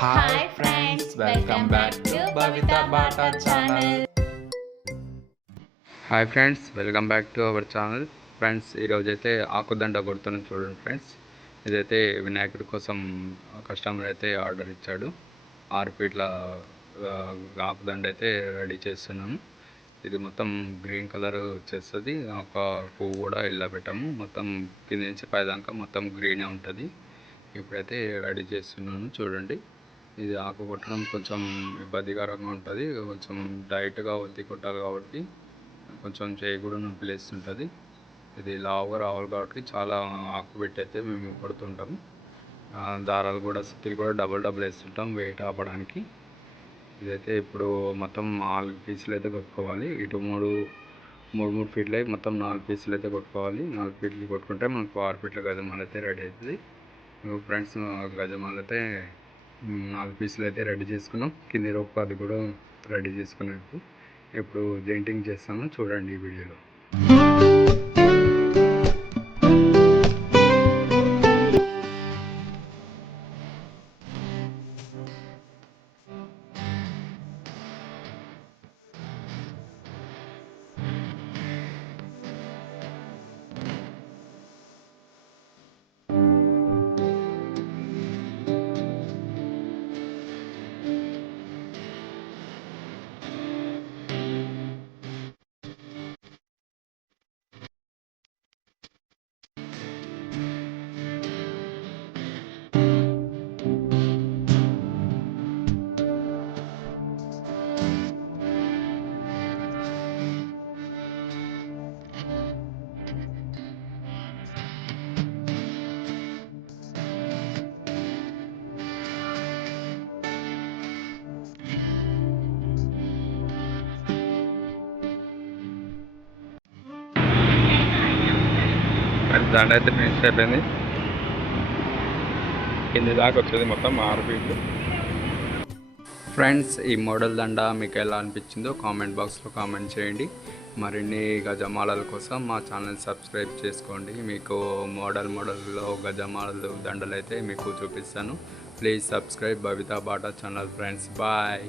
Hi friends, welcome back to Bavitha Bata channel. Hi friends, welcome back to our channel. Friends, ఈరోజైతే ఆకుదండ కొడుతున్నాను చూడండి friends. ఇదైతే వినాయకుడి కోసం కస్టమర్ అయితే ఆర్డర్ ఇచ్చాడు. 6 ఫీట్ల ఆకుదండ అయితే రెడీ చేస్తున్నాము. ఇది మొత్తం గ్రీన్ కలర్ వచ్చేస్తుంది. ఒక పువ్వు కూడా ఇలా పెట్టాము. మొత్తం కింద నుంచి పైదాకా మొత్తం గ్రీనే ఉంటుంది. ఇప్పుడైతే రెడీ చేస్తున్నాను చూడండి. ఇది ఆకు కొట్టడం కొంచెం ఇబ్బందికరంగా ఉంటుంది. కొంచెం డైరెక్ట్గా ఒత్తి కొట్టాలి కాబట్టి కొంచెం చేయి కూడా నొప్పి లేస్తుంటుంది. ఇది లావుగా రావాలి కాబట్టి చాలా ఆకు పెట్టి అయితే మేము కొడుతుంటాం. దారాలు కూడా సుత్తిలు కూడా డబుల్ వేస్తుంటాం వెయిట్ ఆపడానికి. ఇదైతే ఇప్పుడు మొత్తం 4 పీసులు అయితే కొట్టుకోవాలి. ఇటు మూడు ఫీట్లు మొత్తం 4 పీసులు అయితే కొట్టుకోవాలి. 4 ఫీట్లు కొట్టుకుంటే మనకు 6 ఫీట్ల గజమాల అయితే రెడీ అవుతుంది. ఫ్రెండ్స్, గజమాల అయితే 4 పీసులు అయితే రెడీ చేసుకున్నాం. కింది రొప్ప అది కూడా రెడీ చేసుకున్నాం. ఇప్పుడు జెయింటింగ్ చేస్తాము చూడండి ఈ వీడియోలో. దండ అయితే ఫినిష్ అయిపోయింది. కింది దాకా వచ్చేది మొత్తం 6 ఫీట్లు. ఫ్రెండ్స్, ఈ మోడల్ దండ మీకు ఎలా అనిపించిందో కామెంట్ బాక్స్లో కామెంట్ చేయండి. మరిన్ని గజమాలల కోసం మా ఛానల్ సబ్స్క్రైబ్ చేసుకోండి. మీకు మోడల్లో గజమాలలు దండలు అయితే మీకు చూపిస్తాను. Please subscribe Bavitha Bata channel friends. Bye.